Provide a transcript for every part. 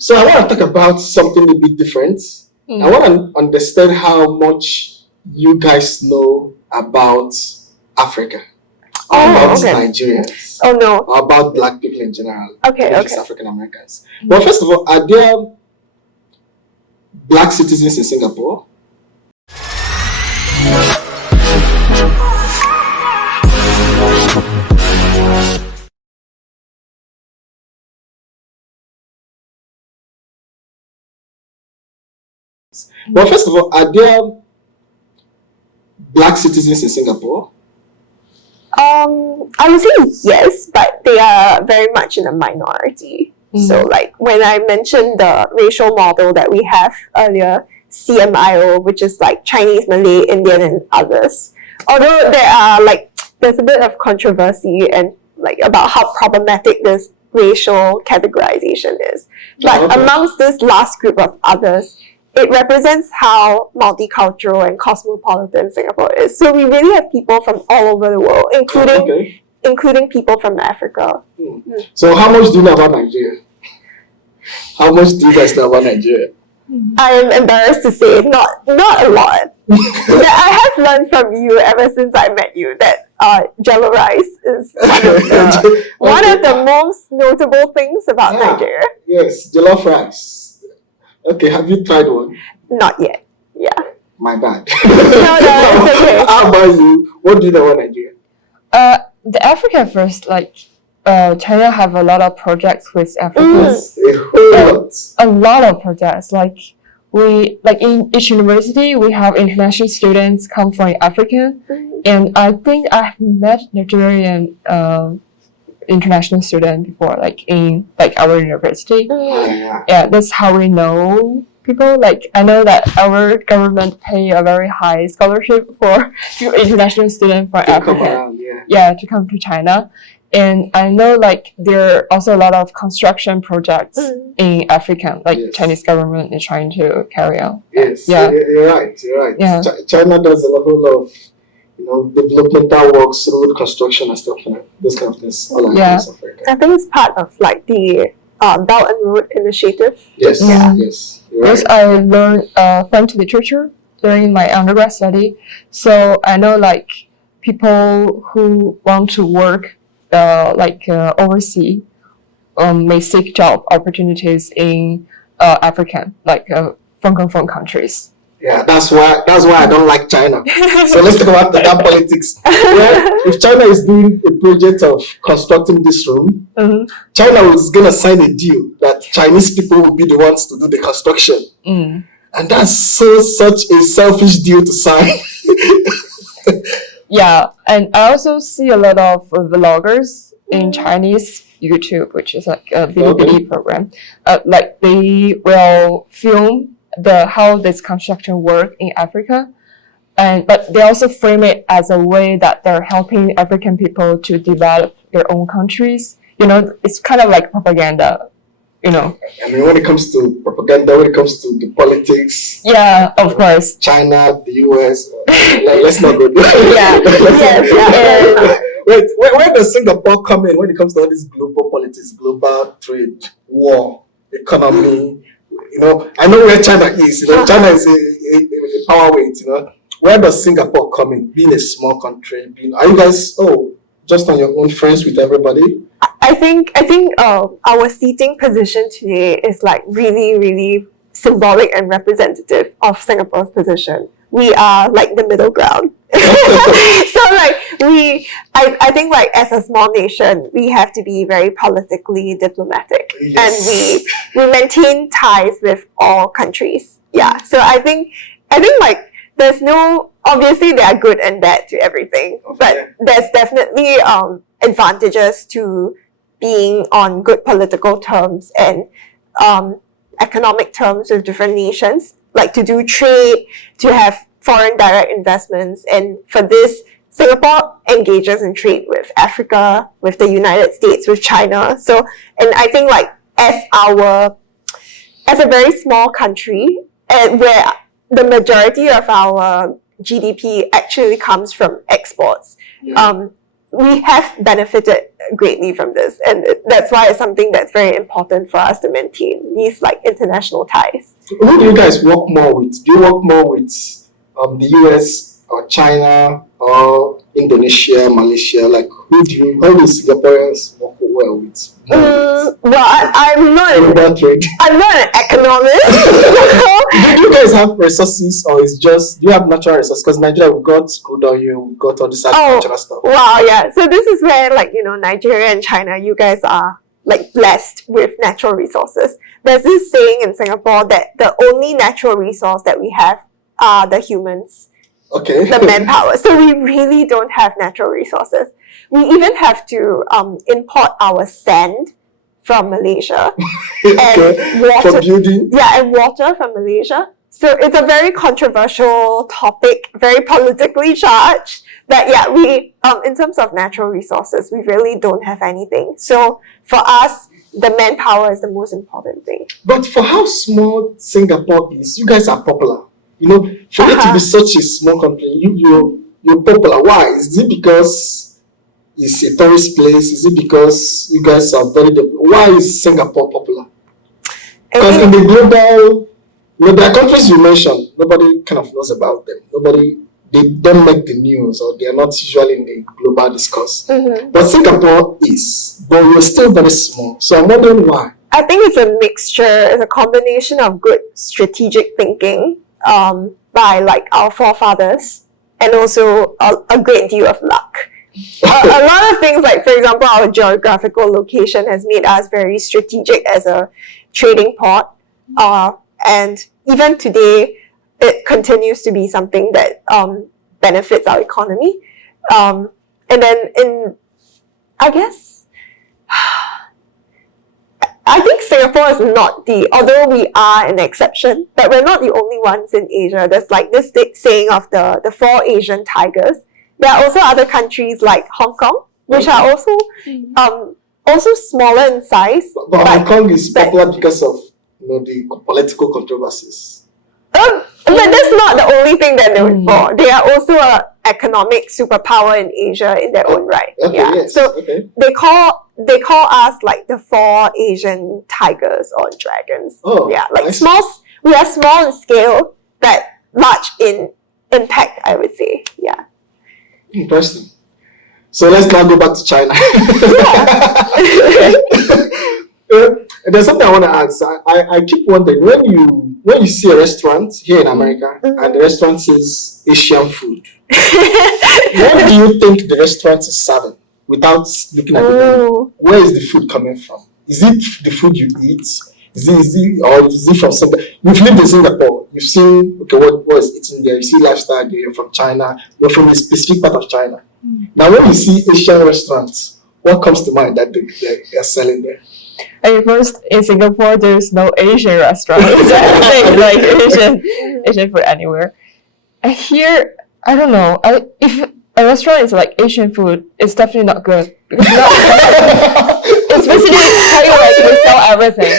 So I want to talk about something a bit different. I want to understand how much you guys know about Africa, about okay. Nigerians, Oh no. or about Black people in general, Okay, not okay. just African Americans. But first of all, are there Black citizens in Singapore? Well, first of all, are there Black citizens in Singapore? I would say yes, but they are very much in a minority. So like when I mentioned the racial model that we have earlier, CMIO, which is like Chinese, Malay, Indian, and others. Although there's a bit of controversy and like about how problematic this racial categorization is. But amongst this last group of others, it represents how multicultural and cosmopolitan Singapore is. So we really have people from all over the world, including people from Africa. So how much do you know about Nigeria? How much do you guys know about Nigeria? I am embarrassed to say not a lot. I have learned from you ever since I met you that jello rice is one of the most notable things about Nigeria. Yes, jollof rice. Okay, have you tried one? Not yet. Yeah. My bad. No, it's okay. How about you? What do you know about Nigeria? The Africa first, China have a lot of projects with Africa. A lot of projects. In each university, we have international students come from Africa, and I think I've met Nigerian international student before, in our university. Yeah, that's how we know people. I know that our government pay a very high scholarship for international students from Africa. To come to China. And I know there are also a lot of construction projects in Africa, Chinese government is trying to carry out. Yes, you're right. Yeah. China does a whole lot of developmental works, road construction and stuff like that. Those kind of things all across Africa. I think it's part of the Belt and Road Initiative. Yes, yes. Because I learned French literature during my undergrad study, so I know people who want to work overseas may seek job opportunities in African francophone countries. Yeah, that's why I don't like China. So let's talk about that politics. If China is doing a project of constructing this room, China is gonna sign a deal that Chinese people will be the ones to do the construction, and that's such a selfish deal to sign. Yeah, and I also see a lot of vloggers in Chinese YouTube, which is a Bilibili program. They will film how this construction work in Africa, but they also frame it as a way that they're helping African people to develop their own countries. It's kind of like propaganda. I mean, when it comes to propaganda, when it comes to the politics, of course, China, the US, let's not go there. Wait, where does Singapore come in when it comes to all this global politics, global trade, war, economy? I know where China is. China is a power weight. Where does Singapore come in? Being a small country, are you guys just on your own, friends with everybody? I think our seating position today is really, really symbolic and representative of Singapore's position. We are the middle ground. So I think as a small nation, we have to be very politically diplomatic, and we maintain ties with all countries. Yeah. So I think there's obviously there are good and bad to everything, but there's definitely advantages to being on good political terms and economic terms with different nations, to do trade, to have foreign direct investments. And for this, Singapore engages in trade with Africa, with the United States, with China. So, and I think as a very small country, and where the majority of our GDP actually comes from exports, we have benefited greatly from this, and that's why it's something that's very important for us to maintain these like international ties. Who do you guys work more with? Do you work more with the US or China or Indonesia, Malaysia? Like how do Singaporeans work well with? I'm not I'm not an economist. Do you guys have resources, or is just do you have natural resources? Because Nigeria, we've got crude oil, we've got all this agricultural stuff. Wow, yeah. So this is where Nigeria and China, you guys are like blessed with natural resources. There's this saying in Singapore that the only natural resource that we have are the humans. Okay. The manpower. So we really don't have natural resources. We even have to import our sand from Malaysia and water. For building. Yeah, and water from Malaysia. So it's a very controversial topic, very politically charged. But yeah, we in terms of natural resources, we really don't have anything. So for us, the manpower is the most important thing. But for how small Singapore is, you guys are popular. For it to be such a small country, you're popular. Why? Is it because it's a tourist place? Is it because you guys are very why is Singapore popular? Because in the global, there are countries you mentioned, nobody kind of knows about them. They don't make the news, or they are not usually in the global discourse. Mm-hmm. But Singapore is, but you're still very small. So I'm wondering why. I think it's a mixture, it's a combination of good strategic thinking by like our forefathers, and also a great deal of luck. A lot of things, like for example, our geographical location has made us very strategic as a trading port, and even today it continues to be something that benefits our economy. And then I think Singapore is not although we are an exception, but we're not the only ones in Asia. There's like this saying of the 4 Asian tigers. There are also other countries like Hong Kong, which are also smaller in size. But Hong Kong is popular because of the political controversies. But that's not the only thing that they're known for. They are also an economic superpower in Asia in their own right. Okay, yeah. Yes. So they call us like the 4 Asian tigers or dragons. Oh, yeah, like nice. small. We are small in scale, but large in impact, I would say. Yeah. Interesting. So let's now go back to China. There's something I want to ask. I keep wondering, when you see a restaurant here in America and the restaurant says Asian food, what do you think the restaurant is serving without looking at the menu? Where is the food coming from? Is it the food you eat? Is it from Singapore? You've lived in Singapore. You've seen what is eating there. You see lifestyle there. You're from China. You're from a specific part of China. Now, when you see Asian restaurants, what comes to mind that they're selling there? First, in Singapore, there's no Asian restaurant. It's everything like Asian food anywhere. And here, I don't know. If a restaurant is like Asian food, it's definitely not good. Because it's basically tell you like we sell everything.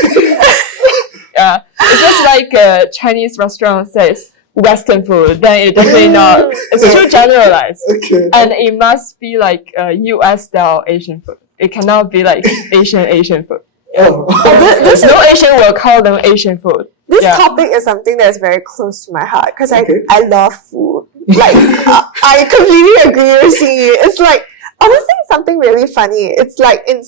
Yeah, it's just like a Chinese restaurant says Western food. Then it's definitely not. It's too generalized. Okay. And it must be like US style Asian food. It cannot be like Asian food. Oh. There's no Asian will call them Asian food. This topic is something that's very close to my heart because I love food. Like I completely agree with you. It's like honestly something really funny. It's like in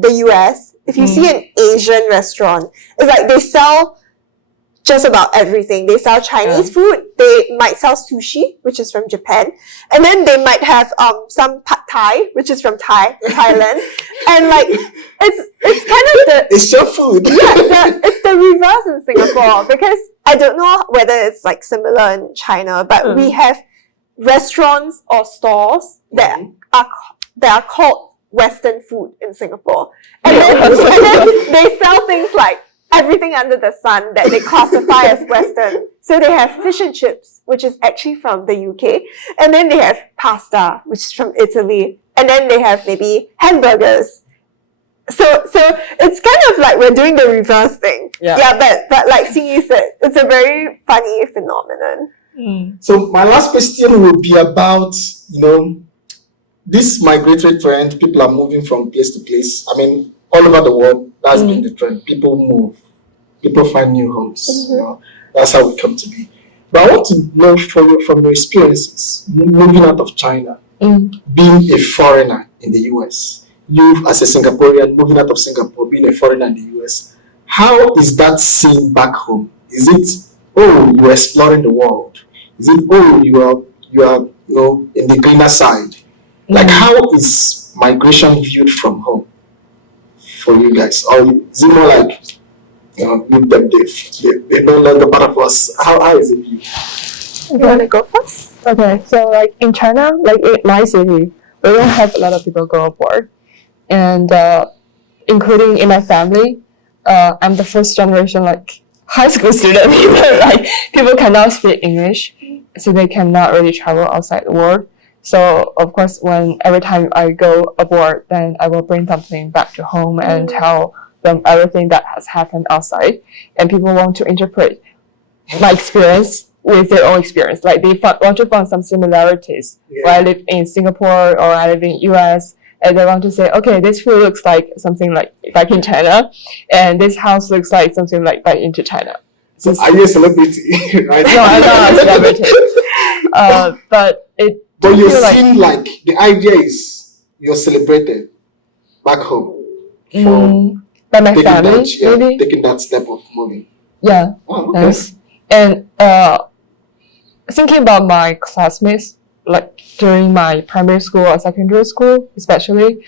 the US, if you see an Asian restaurant, it's like they sell just about everything. They sell Chinese food. They might sell sushi, which is from Japan, and then they might have some pad thai, which is from Thailand, and like it's kind of the It's your food. it's the reverse in Singapore because I don't know whether it's like similar in China, but we have restaurants or stores that are called Western food in Singapore, and then they sell things like everything under the sun that they classify as Western. So they have fish and chips, which is actually from the UK, and then they have pasta, which is from Italy, and then they have maybe hamburgers. So it's kind of like we're doing the reverse thing. Yeah, but like Xingyi said, it's a very funny phenomenon. So my last question will be about this migratory trend, people are moving from place to place. I mean, all over the world, that's been the trend. People move, people find new homes. You know, that's how we come to be. But I want to know from your experiences moving out of China, being a foreigner in the US. You, as a Singaporean, moving out of Singapore, being a foreigner in the US. How is that seen back home? Is it, oh, you're exploring the world? Is it, oh, you are in the greener side? Like, how is migration viewed from home for you guys? Or is it more like, they're no longer part of us? How is it viewed? You want to go first? Okay, so like in China, like in my city, we don't have a lot of people go abroad, and including in my family, I'm the first generation like high school student. People cannot speak English, so they cannot really travel outside the world. So of course, every time I go abroad, then I will bring something back to home and tell them everything that has happened outside, and people want to interpret my experience with their own experience. Like they want to find some similarities. Where I live in Singapore or I live in US, and they want to say, okay, this food looks like something like back in China, and this house looks like something like back into China. So are you a celebrity? Right? No, I'm not a celebrity. But you seem like the idea is you're celebrated back home for by my family, maybe taking that step of moving. Yeah. Oh, okay. Yes. And thinking about my classmates, like during my primary school or secondary school, especially,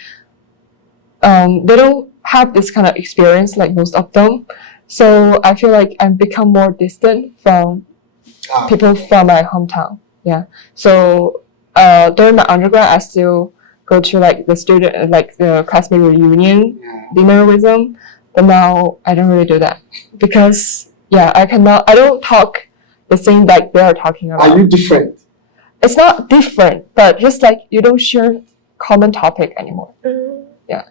they don't have this kind of experience like most of them. So I feel like I've become more distant from people from my hometown. Yeah. So during my undergrad, I still go to like the classmate reunion dinner with them. But now I don't really do that because I don't talk the same like they are talking about. Are you different? It's not different, but just like you don't share common topic anymore. Yeah.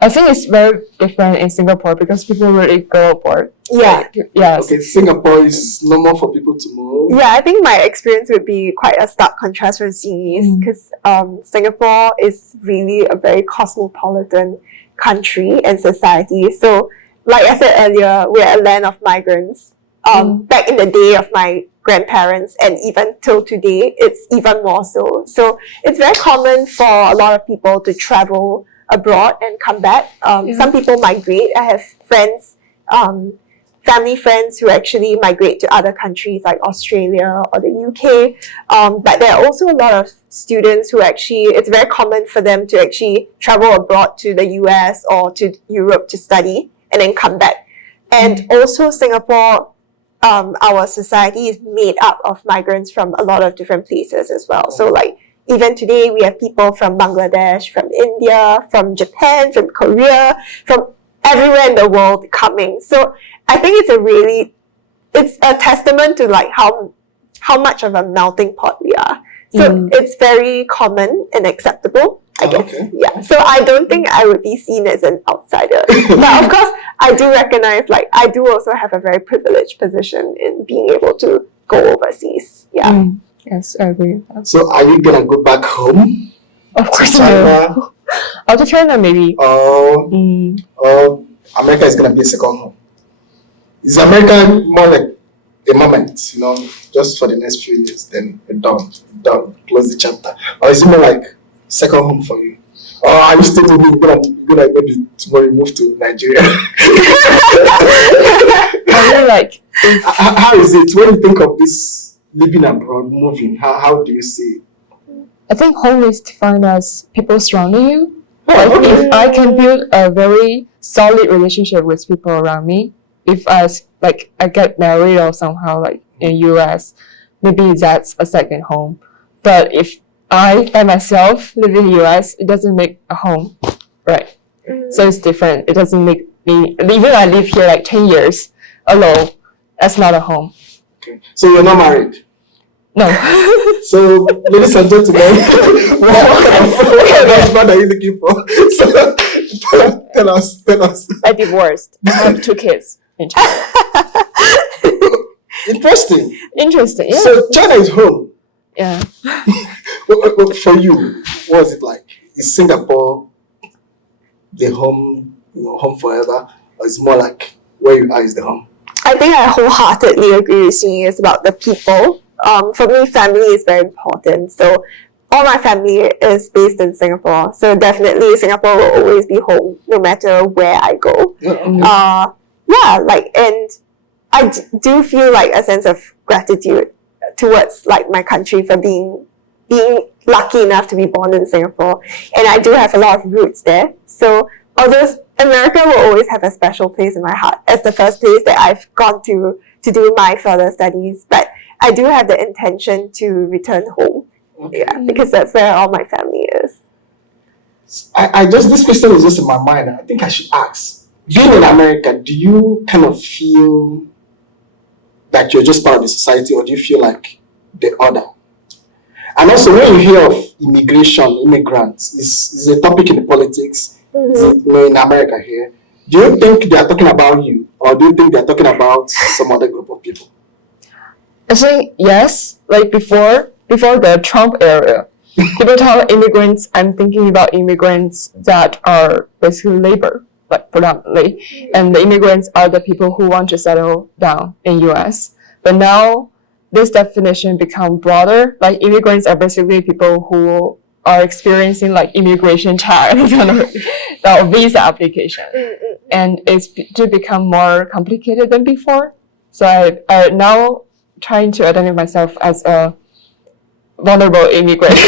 I think it's very different in Singapore because people really go abroad. Yeah. Yes. Okay, Singapore is normal for people to move. Yeah, I think my experience would be quite a stark contrast from Xinyi's because Singapore is really a very cosmopolitan country and society. So, like I said earlier, we're a land of migrants. Back in the day of my grandparents and even till today, it's even more so. So it's very common for a lot of people to travel abroad and come back. Some people migrate. I have friends, family friends who actually migrate to other countries like Australia or the UK. But there are also a lot of students who it's very common for them to actually travel abroad to the US or to Europe to study and then come back. And also Singapore, our society is made up of migrants from a lot of different places as well. So like even today we have people from Bangladesh, from India, from Japan, from Korea, from everywhere in the world coming. So I think it's a testament to like how much of a melting pot we are. So it's very common and acceptable, I guess. Okay. Yeah. So I don't think I would be seen as an outsider. But of course, I do recognize, like, I do also have a very privileged position in being able to go overseas. Yeah. Yes, I agree with that. So are you gonna go back home? Of course, China? Or to China, maybe. Or America is gonna be a second home. Is America more like a moment, just for the next few years, then we're done, close the chapter? Or is it more like second home for you? Or are you still gonna maybe tomorrow you move to Nigeria? I mean, like, how is it when you think of this living abroad, moving? How do you see it? I think home is defined as people surrounding you. Oh, okay. If I can build a very solid relationship with people around me, if I get married or somehow like in US, maybe that's a second home. But if I by myself live in US, it doesn't make a home, right? So it's different. It doesn't make me, even I live here like 10 years alone, that's not a home. Okay. So you're not married? No. So, ladies and gentlemen, what kind of husband are you looking for? So, tell us. I divorced. I have 2 kids in China. Interesting. Interesting, yeah. So China is home. Yeah. But for you, what was it like? Is Singapore the home, home forever, or is more like where you are is the home? I think I wholeheartedly agree with you. It's about the people. For me, family is very important. So all my family is based in Singapore. So definitely Singapore will always be home no matter where I go. Yeah, okay. And I do feel like a sense of gratitude towards like my country for being lucky enough to be born in Singapore. And I do have a lot of roots there. So although America will always have a special place in my heart as the first place that I've gone to do my further studies. But I do have the intention to return home. Yeah, because that's where all my family is. This question is just in my mind. I think I should ask. Being in America, do you kind of feel that you're just part of the society, or do you feel like the other? And also, when you hear of immigrants, is a topic in the politics, in America here. Do you think they are talking about you, or do you think they are talking about some other group of people? I think yes. Like before the Trump era, people tell immigrants. I'm thinking about immigrants that are basically labor, like predominantly, and the immigrants are the people who want to settle down in US. But now this definition become broader. Like immigrants are basically people who are experiencing like immigration checks or visa application, and it's to become more complicated than before. So I now trying to identify myself as a vulnerable immigrant in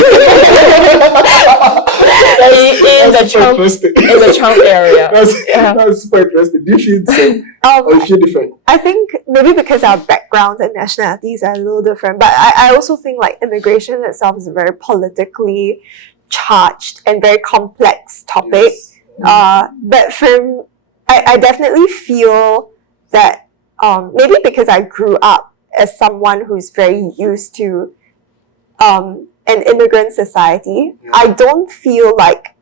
the Trump area. That's super interesting. Do you feel the same, or you feel different? I think maybe because our backgrounds and nationalities are a little different, but I also think like immigration itself is a very politically charged and very complex topic. Yes. But I definitely feel that maybe because I grew up as someone who's very used to an immigrant society, I don't feel like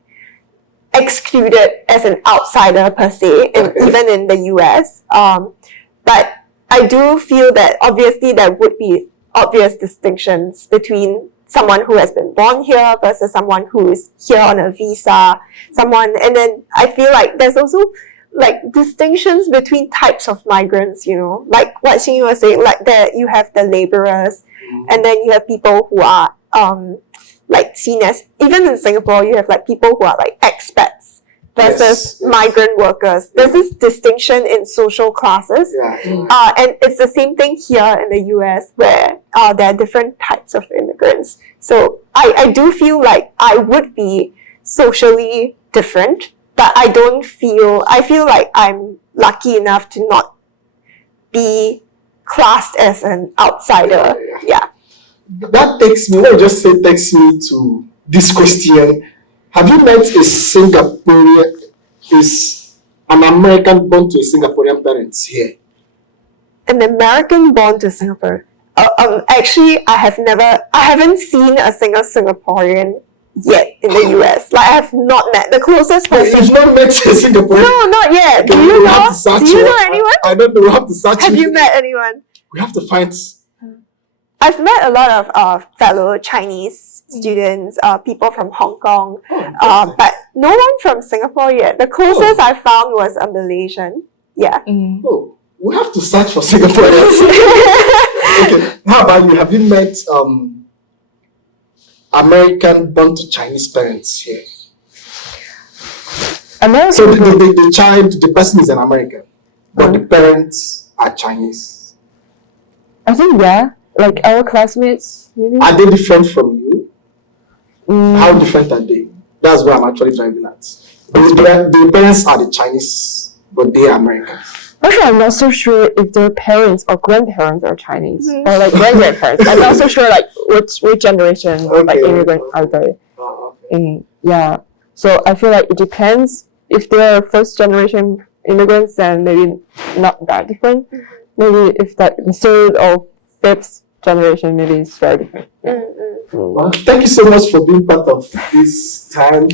excluded as an outsider per se, even in the US. But I do feel that obviously there would be obvious distinctions between someone who has been born here versus someone who is here on a visa, and then I feel like there's also like distinctions between types of migrants, like what Xing was saying, like that you have the laborers, and then you have people who are like seen as, even in Singapore, you have like people who are like expats versus migrant workers. There's this distinction in social classes, and it's the same thing here in the US where there are different types of immigrants. So I do feel like I would be socially different, but I feel like I'm lucky enough to not be classed as an outsider. Yeah. That takes me to this question. Have you met a Singaporean, is an American born to a Singaporean parents here? An American born to Singapore? Actually, I haven't seen a single Singaporean yet in the US. Like I have not met the closest person. You've not met a Singaporean? No, not yet. Okay, Do you know anyone? I don't know. We have to search. Have you met anyone? We have to find. I've met a lot of fellow Chinese students, people from Hong Kong, but no one from Singapore yet. The closest I found was a Malaysian. Yeah. Oh, we have to search for Singaporeans. Okay. How about you? Have you met American born to Chinese parents here? American. So the person is an American, but the parents are Chinese. I think like our classmates, maybe. Are they different from you? How different are they? That's what I'm actually driving at. The parents are the Chinese, but they are American. Actually, I'm not so sure if their parents or grandparents are Chinese or like great-grandparents. I'm not so sure like which generation like immigrant are they. Yeah. So I feel like it depends. If they're first generation immigrants, then maybe not that different. Maybe if that third or fifth generation, maybe it's very different. Well, thank you so much for being part of this time.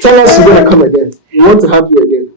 Tell us you're gonna come again. We want to have you again.